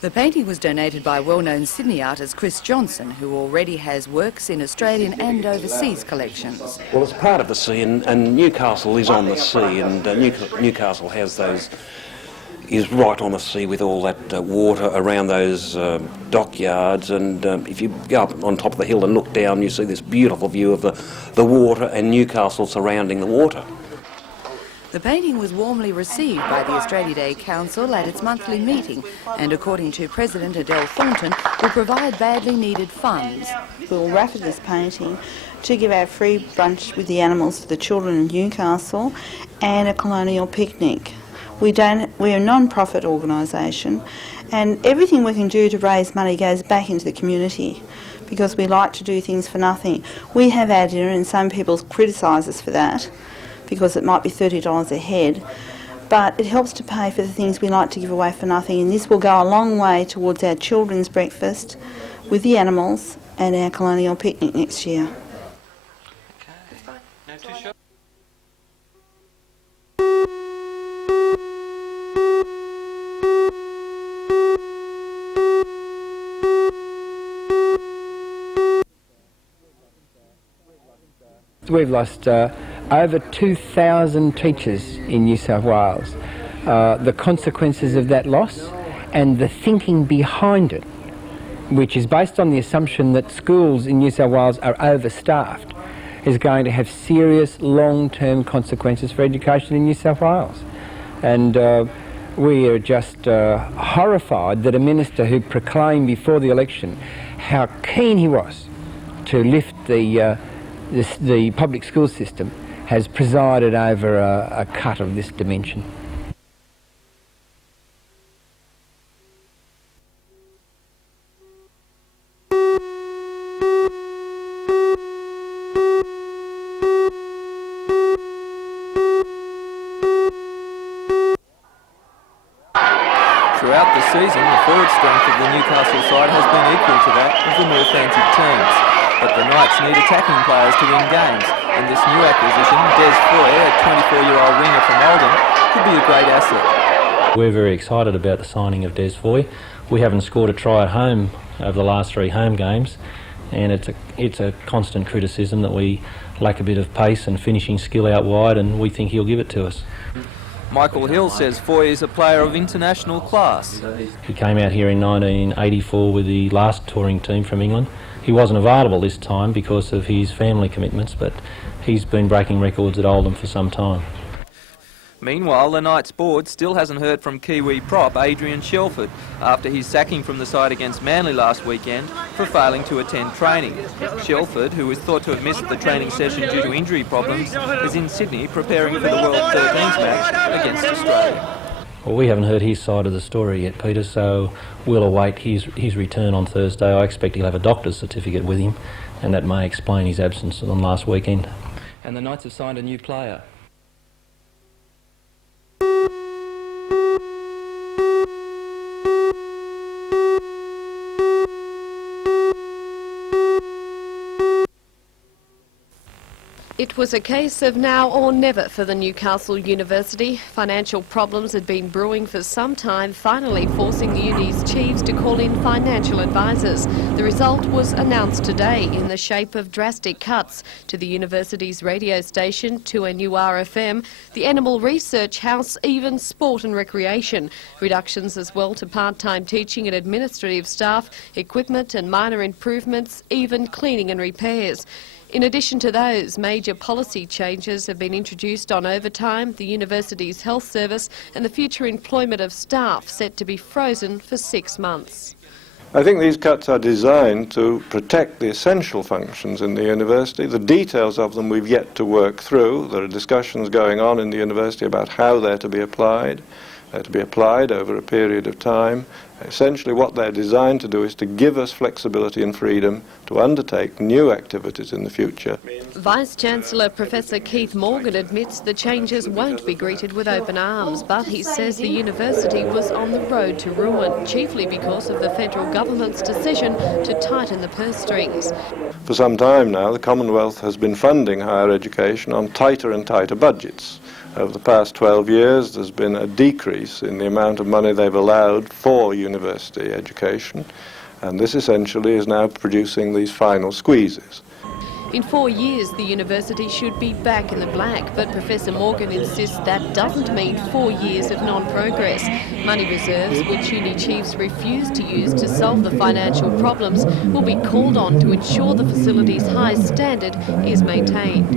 The painting was donated by well-known Sydney artist Chris Johnson, who already has works in Australian and overseas collections. Well, it's part of the sea, and Newcastle is on the sea, and Newcastle has is right on the sea with all that water around those dockyards, and if you go up on top of the hill and look down, you see this beautiful view of the water and Newcastle surrounding the water. The painting was warmly received by the Australia Day Council at its monthly meeting, and according to President Adele Thornton, will provide badly needed funds. We'll raffle this painting to give out free brunch with the animals to the children in Newcastle and a colonial picnic. We're a non-profit organisation, and everything we can do to raise money goes back into the community, because we like to do things for nothing. We have our dinner, and some people criticise us for that, because it might be $30 a head, but it helps to pay for the things we like to give away for nothing, and this will go a long way towards our children's breakfast with the animals and our colonial picnic next year. We've lost over 2,000 teachers in New South Wales. The consequences of that loss and the thinking behind it, which is based on the assumption that schools in New South Wales are overstaffed, is going to have serious long-term consequences for education in New South Wales. And we are just horrified that a minister who proclaimed before the election how keen he was to lift the public school system has presided over a cut of this dimension. Throughout the season, the forward strength of the Newcastle side has been equal to that of the more fancied teams. But the Knights need attacking players to win games, and this new acquisition, Des Foy, a 24-year-old winger from Oldham, could be a great asset. We're very excited about the signing of Des Foy. We haven't scored a try at home over the last 3 home games, and it's a constant criticism that we lack a bit of pace and finishing skill out wide, and we think he'll give it to us. Michael Hill says Foy is a player of international class. He came out here in 1984 with the last touring team from England. He wasn't available this time because of his family commitments, but he's been breaking records at Oldham for some time. Meanwhile, the Knights board still hasn't heard from Kiwi prop Adrian Shelford after his sacking from the side against Manly last weekend for failing to attend training. Shelford, who is thought to have missed the training session due to injury problems, is in Sydney preparing for the World 13s match against Australia. Well, we haven't heard his side of the story yet, Peter, so we'll await his return on Thursday. I expect he'll have a doctor's certificate with him, and that may explain his absence on last weekend. And the Knights have signed a new player. It was a case of now or never for the Newcastle University. Financial problems had been brewing for some time, finally forcing the uni's chiefs to call in financial advisors. The result was announced today in the shape of drastic cuts to the university's radio station, to a new RFM, the Animal Research House, even sport and recreation. Reductions as well to part-time teaching and administrative staff, equipment and minor improvements, even cleaning and repairs. In addition to those, major policy changes have been introduced on overtime, the university's health service and the future employment of staff set to be frozen for 6 months. I think these cuts are designed to protect the essential functions in the university. The details of them we've yet to work through. There are discussions going on in the university about how they're to be applied. They're to be applied over a period of time. Essentially what they're designed to do is to give us flexibility and freedom to undertake new activities in the future. Vice-Chancellor Professor Keith Morgan admits the changes won't be greeted with open arms, but he says the university was on the road to ruin, chiefly because of the federal government's decision to tighten the purse strings. For some time now, the Commonwealth has been funding higher education on tighter and tighter budgets. over the past 12 years there's been a decrease in the amount of money they've allowed for university education, and this essentially is now producing these final squeezes. In 4 years, the university should be back in the black, but Professor Morgan insists that doesn't mean 4 years of non-progress. Money reserves, which uni chiefs refuse to use to solve the financial problems, will be called on to ensure the facility's high standard is maintained.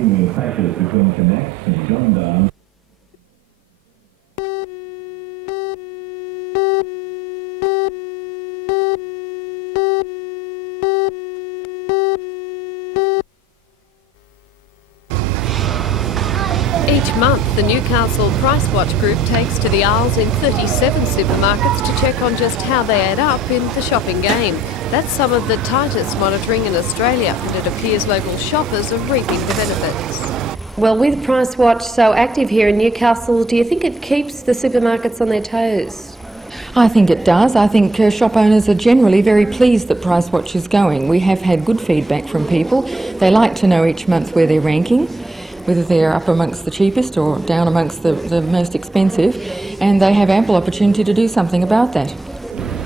Each month, the Newcastle Price Watch Group takes to the aisles in 37 supermarkets to check on just how they add up in the shopping game. That's some of the tightest monitoring in Australia, and it appears local shoppers are reaping the benefits. Well, with Price Watch so active here in Newcastle, do you think it keeps the supermarkets on their toes? I think it does. I think shop owners are generally very pleased that Price Watch is going. We have had good feedback from people. They like to know each month where they're ranking, whether they're up amongst the cheapest or down amongst the most expensive, and they have ample opportunity to do something about that.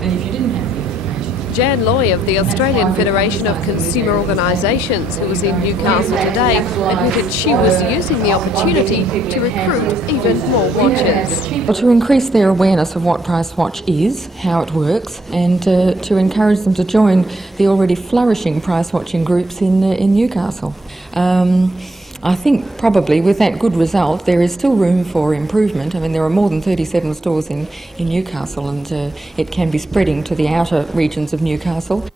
And if you didn't have the information... Jan Loy of the Australian Federation of Consumer Organisations, who was in Newcastle today, admitted she was using the opportunity to recruit even more watchers. Well, to increase their awareness of what Price Watch is, how it works, and to encourage them to join the already flourishing price watching groups in Newcastle. I think probably with that good result there is still room for improvement. I mean, there are more than 37 stores in Newcastle, and it can be spreading to the outer regions of Newcastle.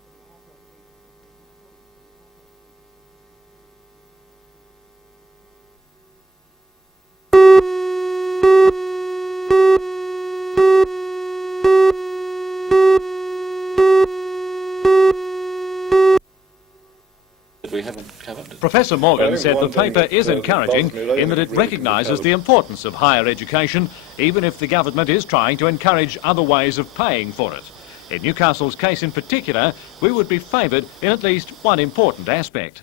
Professor Morgan said the paper is encouraging in that it recognises the importance of higher education, even if the government is trying to encourage other ways of paying for it. In Newcastle's case in particular, we would be favoured in at least one important aspect.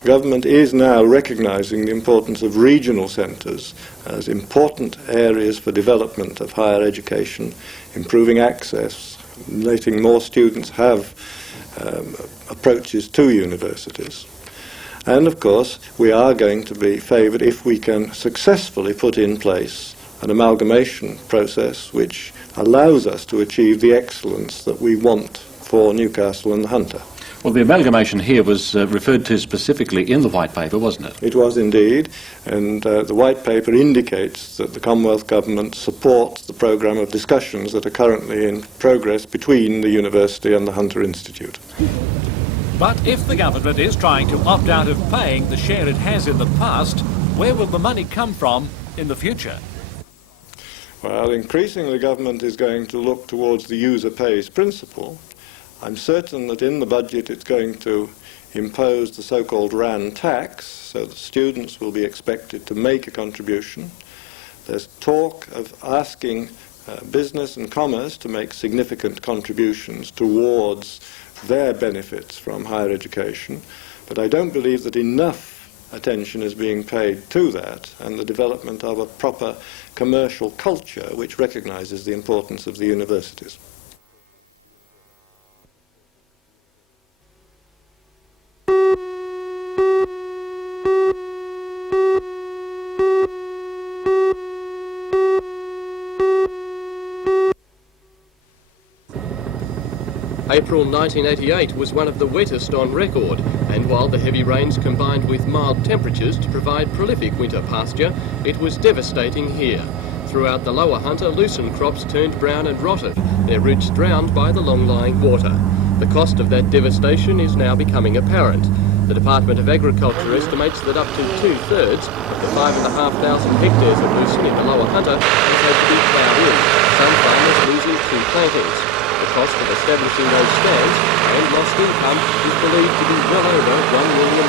Government is now recognising the importance of regional centres as important areas for development of higher education, improving access, letting more students have approaches to universities. And of course we are going to be favoured if we can successfully put in place an amalgamation process which allows us to achieve the excellence that we want for Newcastle and the Hunter. Well, the amalgamation here was referred to specifically in the White Paper, wasn't it? It was indeed, and the White Paper indicates that the Commonwealth Government supports the programme of discussions that are currently in progress between the University and the Hunter Institute. But if the government is trying to opt out of paying the share it has in the past, where will the money come from in the future? Well, increasingly government is going to look towards the user pays principle. I'm certain that in the budget it's going to impose the so-called RAN tax, so that students will be expected to make a contribution. There's talk of asking business and commerce to make significant contributions towards their benefits from higher education, but I don't believe that enough attention is being paid to that and the development of a proper commercial culture which recognises the importance of the universities. April 1988 was one of the wettest on record, and while the heavy rains combined with mild temperatures to provide prolific winter pasture, it was devastating here. Throughout the lower Hunter, lucerne crops turned brown and rotted, their roots drowned by the long-lying water. The cost of that devastation is now becoming apparent. The Department of Agriculture estimates that up to 2/3 of the 5,500 hectares of lucerne in the lower Hunter has had to be ploughed in, some farmers losing 2 plantings. The cost of establishing those stands and lost income is believed to be well over $1 million.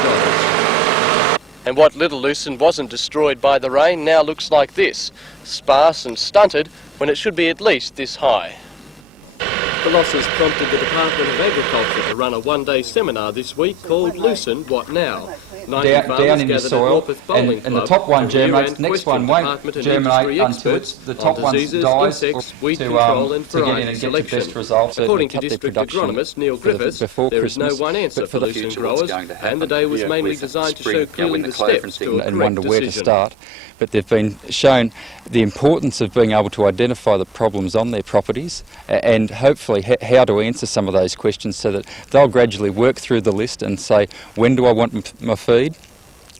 And what little lucerne wasn't destroyed by the rain now looks like this, sparse and stunted when it should be at least this high. The losses prompted the Department of Agriculture to run a one-day seminar this week called Loosen What Now? 90 down in the soil, and the top one germinates, next one won't germinate until the top one dies weed to control and get in variety and selection. get the best results. According to District Agronomist Neil Griffiths, there is no one answer for lucerne growers, and the day was mainly designed to show clearly the steps to a and correct wonder where to decision. start. But they've been shown the importance of being able to identify the problems on their properties and hopefully how to answer some of those questions so that they'll gradually work through the list and say, when do I want my feed?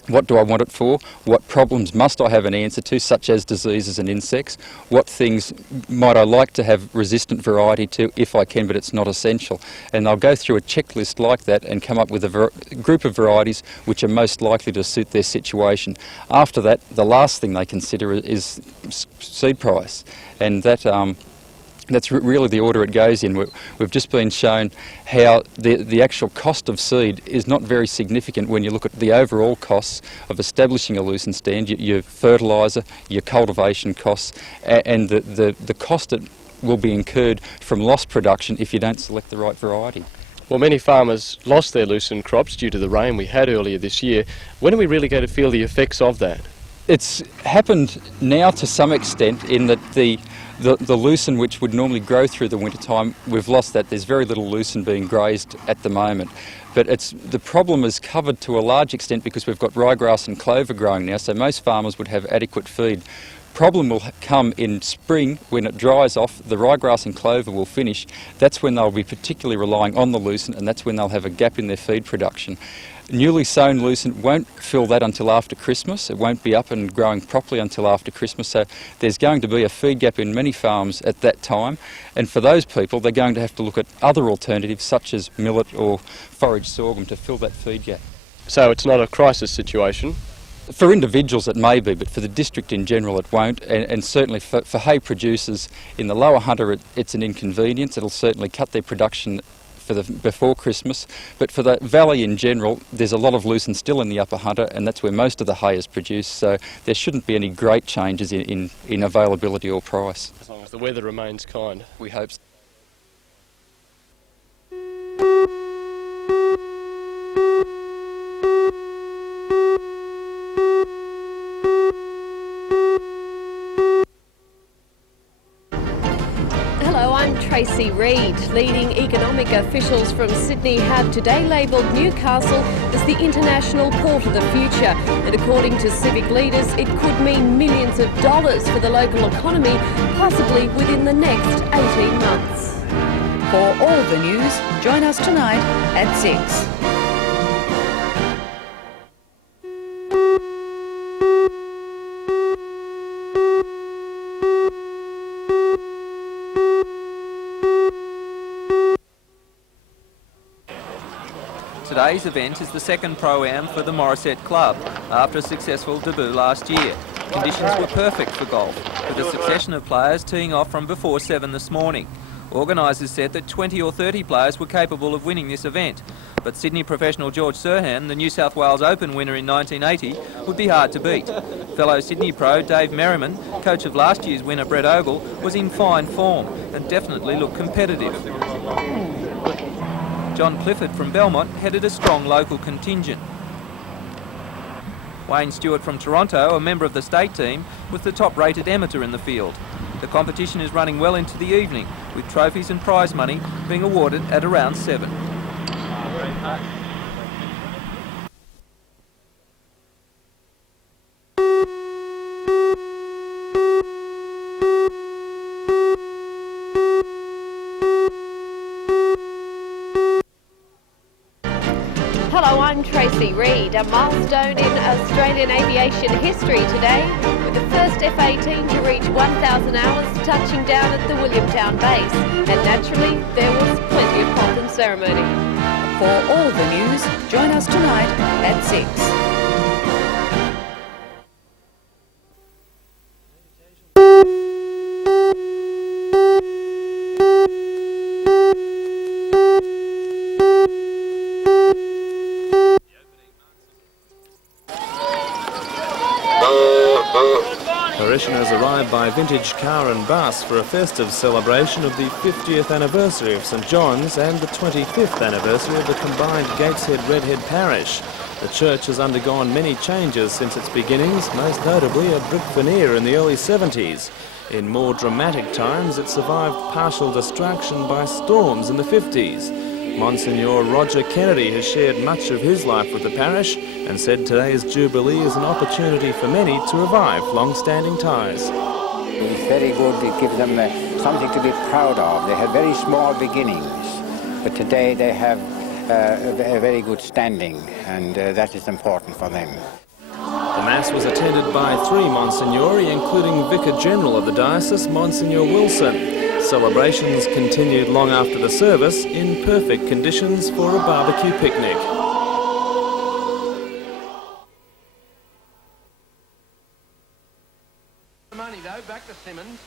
What do I want it for? What problems must I have an answer to, such as diseases and insects? What things might I like to have resistant variety to if I can, but it's not essential? And they'll go through a checklist like that and come up with a group of varieties which are most likely to suit their situation. After that, the last thing they consider is seed price, and that's really the order it goes in. We've just been shown how the actual cost of seed is not very significant when you look at the overall costs of establishing a lucerne stand, your fertiliser, your cultivation costs, and the cost that will be incurred from lost production if you don't select the right variety. Well, many farmers lost their lucerne crops due to the rain we had earlier this year. When are we really going to feel the effects of that? It's happened now to some extent in that the lucerne which would normally grow through the winter time, we've lost that. There's very little lucerne being grazed at the moment. But the problem is covered to a large extent because we've got ryegrass and clover growing now, so most farmers would have adequate feed. Problem will come in spring when it dries off, the ryegrass and clover will finish. That's when they'll be particularly relying on the lucerne, and that's when they'll have a gap in their feed production. Newly sown lucerne won't fill that until after Christmas. It won't be up and growing properly until after Christmas, so there's going to be a feed gap in many farms at that time, and for those people they're going to have to look at other alternatives such as millet or forage sorghum to fill that feed gap. So it's not a crisis situation? For individuals it may be, but for the district in general it won't, and certainly for hay producers in the lower Hunter it's an inconvenience. It'll certainly cut their production before Christmas, but for the valley in general there's a lot of lucerne still in the upper Hunter, and that's where most of the hay is produced, so there shouldn't be any great changes in availability or price. As long as the weather remains kind. We hope so. Tracy Reid. Leading economic officials from Sydney have today labelled Newcastle as the international port of the future, and according to civic leaders it could mean millions of dollars for the local economy, possibly within the next 18 months. For all the news, join us tonight at 6. Today's event is the second Pro-Am for the Morisset Club, after a successful debut last year. Conditions were perfect for golf, with a succession of players teeing off from before 7 this morning. Organisers said that 20 or 30 players were capable of winning this event, but Sydney professional George Serhan, the New South Wales Open winner in 1980, would be hard to beat. Fellow Sydney pro Dave Merriman, coach of last year's winner Brett Ogle, was in fine form and definitely looked competitive. John Clifford from Belmont headed a strong local contingent. Wayne Stewart from Toronto, a member of the state team, was the top-rated amateur in the field. The competition is running well into the evening, with trophies and prize money being awarded at around 7. Hello, I'm Tracy Reid. A milestone in Australian aviation history today, with the first F-18 to reach 1,000 hours touching down at the Williamtown base. And naturally, there was plenty of pomp and ceremony. For all the news, join us tonight at 6. Parishioners arrive inspired by vintage car and bus for a festive celebration of the 50th anniversary of St John's and the 25th anniversary of the combined Gateshead-Redhead parish. The church has undergone many changes since its beginnings, most notably a brick veneer in the early 70s. In more dramatic times, it survived partial destruction by storms in the 50s. Monsignor Roger Kennedy has shared much of his life with the parish and said today's Jubilee is an opportunity for many to revive long-standing ties. It's very good, it gives them something to be proud of. They had very small beginnings, but today they have a very good standing, and that is important for them. The Mass was attended by 3 Monsignori, including Vicar General of the Diocese, Monsignor Wilson. Celebrations continued long after the service in perfect conditions for a barbecue picnic. Money though, back to Simmons.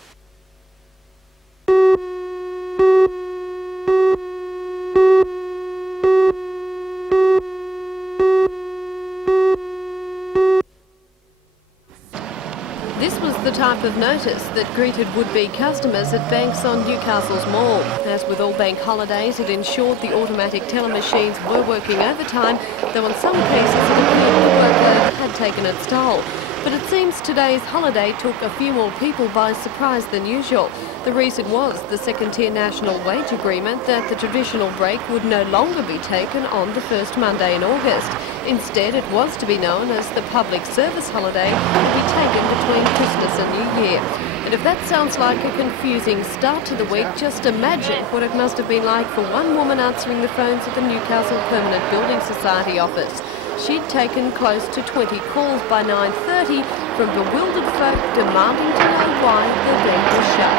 This was the type of notice that greeted would-be customers at banks on Newcastle's Mall. As with all bank holidays, it ensured the automatic teller machines were working overtime, though in some cases it appeared the workload had taken its toll. But it seems today's holiday took a few more people by surprise than usual. The reason was the second-tier national wage agreement that the traditional break would no longer be taken on the first Monday in August. Instead, it was to be known as the public service holiday and would be taken between Christmas and New Year. And if that sounds like a confusing start to the week, just imagine what it must have been like for one woman answering the phones at the Newcastle Permanent Building Society office. She'd taken close to 20 calls by 9:30 from bewildered folk demanding to know why the bank was shut.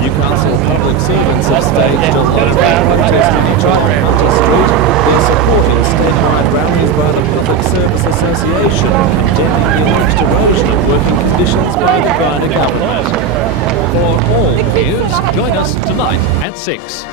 Newcastle public servants have staged a lot of protest in each other on Strait. They're supporting statewide rallies by the Public Service Association, condemning the alleged erosion of working conditions made by the government. For all the news, join us tonight at 6.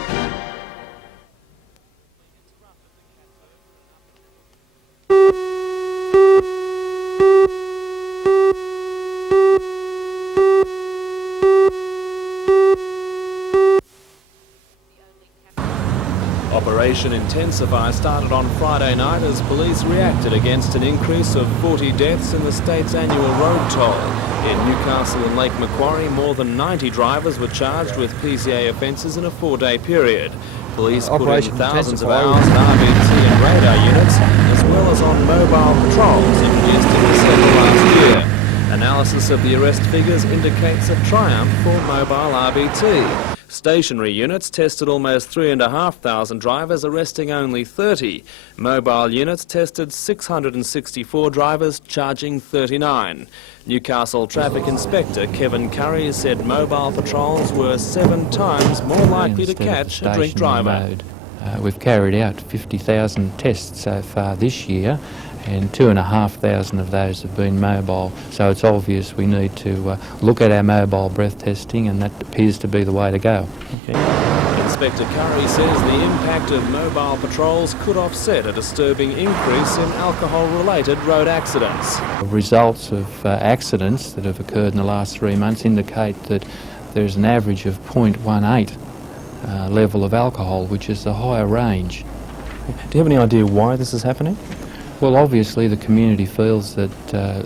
Operation Intensify started on Friday night as police reacted against an increase of 40 deaths in the state's annual road toll. In Newcastle and Lake Macquarie, more than 90 drivers were charged with PCA offences in a 4-day period. Police put in thousands of hours in RBT and radar units, as well as on mobile patrols introduced in December last year. Analysis of the arrest figures indicates a triumph for mobile RBT. Stationary units tested almost 3,500 drivers, arresting only 30. Mobile units tested 664 drivers, charging 39. Newcastle Traffic Inspector Kevin Curry said mobile patrols were 7 times more likely to catch a drink driver. We've carried out 50,000 tests so far this year, and 2,500 of those have been mobile. So it's obvious we need to look at our mobile breath testing, and that appears to be the way to go. Inspector Curry says the impact of mobile patrols could offset a disturbing increase in alcohol-related road accidents. The results of accidents that have occurred in the last 3 months indicate that there's an average of 0.18 level of alcohol, which is the higher range. Do you have any idea why this is happening? Well, obviously the community feels that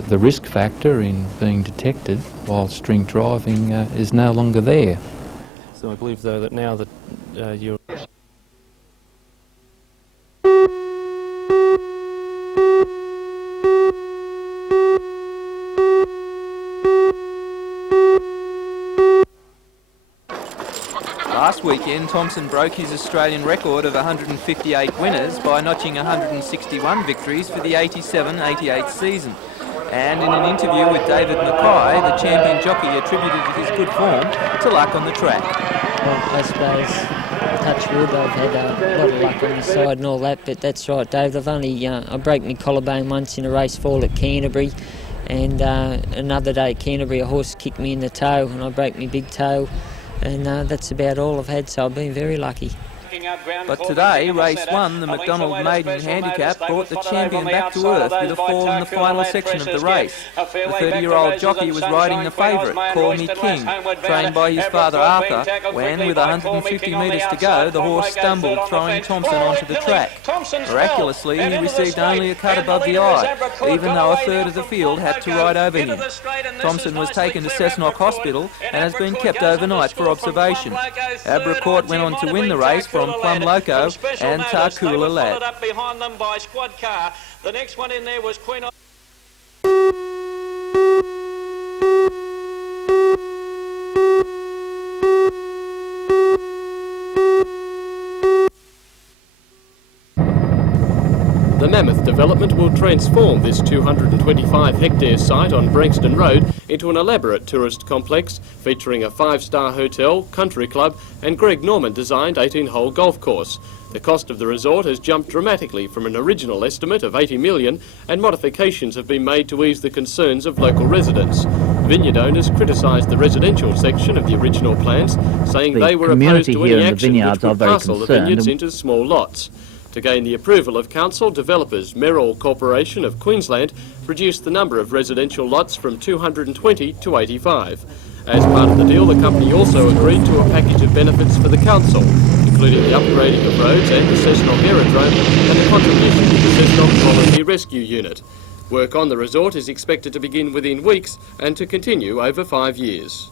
the risk factor in being detected whilst drink driving is no longer there. So I believe, though, that now that you're... Last weekend, Thompson broke his Australian record of 158 winners by notching 161 victories for the 87-88 season. And in an interview with David Mackay, the champion jockey attributed his good form to luck on the track. Well, I suppose, touch wood, I've had a lot of luck on the side and all that, but that's right, Dave. I broke my collarbone once in a race fall at Canterbury, And another day at Canterbury, a horse kicked me in the toe and I broke my big toe, and that's about all I've had, so I've been very lucky. But today, race 1, the McDonald Maiden Handicap, brought the champion back to earth with a fall in the final section of the race. The 30-year-old jockey was riding the favourite, Call Me King, trained by his father Arthur, when, with 150 metres to go, the horse stumbled, throwing Thompson onto the track. Miraculously, he received only a cut above the eye, even though a third of the field had to ride over him. Thompson was taken to Cessnock Hospital and has been kept overnight for observation. Abercourt went on to win the race from Plum Loco and Tarcoola Lad. The next one in there was Queen. The Mammoth development will transform this 225-hectare site on Branxton Road into an elaborate tourist complex featuring a 5-star hotel, country club and Greg Norman-designed 18-hole golf course. The cost of the resort has jumped dramatically from an original estimate of $80 million, and modifications have been made to ease the concerns of local residents. Vineyard owners criticised the residential section of the original plans, saying they were opposed to any action which would parcel the vineyards into small lots. To gain the approval of council, developers Merrill Corporation of Queensland reduced the number of residential lots from 220 to 85. As part of the deal, the company also agreed to a package of benefits for the council, including the upgrading of roads and the Cessnock Aerodrome and the contribution to the Cessnock Volunteer Rescue Unit. Work on the resort is expected to begin within weeks and to continue over 5 years.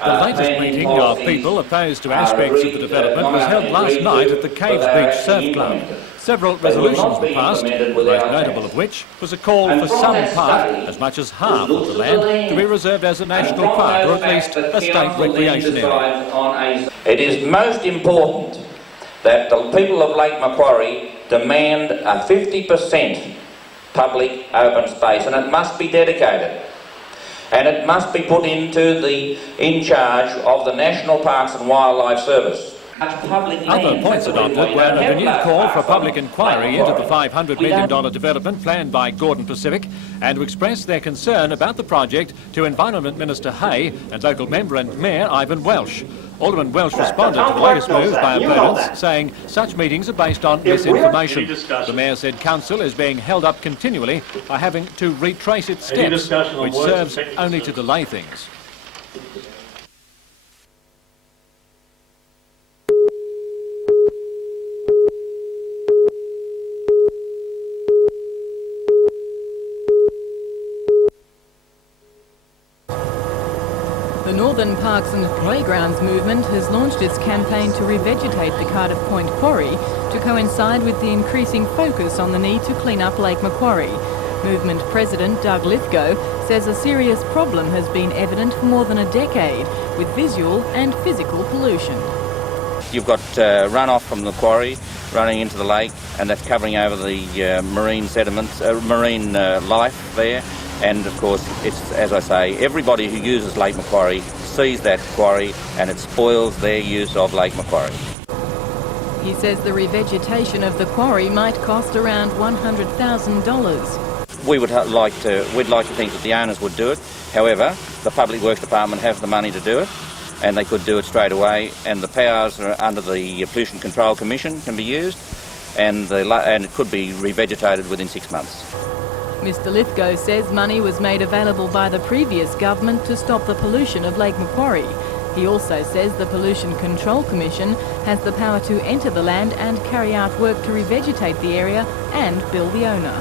The latest meeting of people opposed to aspects of the development was held last night at the Caves Beach Surf Club. Several resolutions were passed, the most notable of which was a call for some part, as much as half of the land, to be reserved as a national park or at least a state recreation area. It is most important that the people of Lake Macquarie demand a 50% public open space, and it must be dedicated. And it must be put into in charge of the National Parks and Wildlife Service. Other points adopted were a renewed call for public inquiry into the $500 million development planned by Gordon Pacific, and to express their concern about the project to Environment Minister Hay and local member and Mayor Ivan Welsh. Alderman Welsh responded to the latest move by opponents, saying such meetings are based on misinformation. The Mayor said Council is being held up continually by having to retrace its steps, which serves only to delay things. The Northern Parks and Playgrounds movement has launched its campaign to revegetate the Cardiff Point Quarry to coincide with the increasing focus on the need to clean up Lake Macquarie. Movement President Doug Lithgow says a serious problem has been evident for more than a decade, with visual and physical pollution. You've got runoff from the quarry running into the lake, and that's covering over the marine sediments, marine life there. And of course, it's, as I say, everybody who uses Lake Macquarie sees that quarry, and it spoils their use of Lake Macquarie. He says the revegetation of the quarry might cost around $100,000. We'd like to think that the owners would do it. However, the Public Works Department have the money to do it, and they could do it straight away, and the powers are under the Pollution Control Commission can be used, and it could be revegetated within 6 months. Mr Lithgow says money was made available by the previous government to stop the pollution of Lake Macquarie. He also says the Pollution Control Commission has the power to enter the land and carry out work to revegetate the area and bill the owner.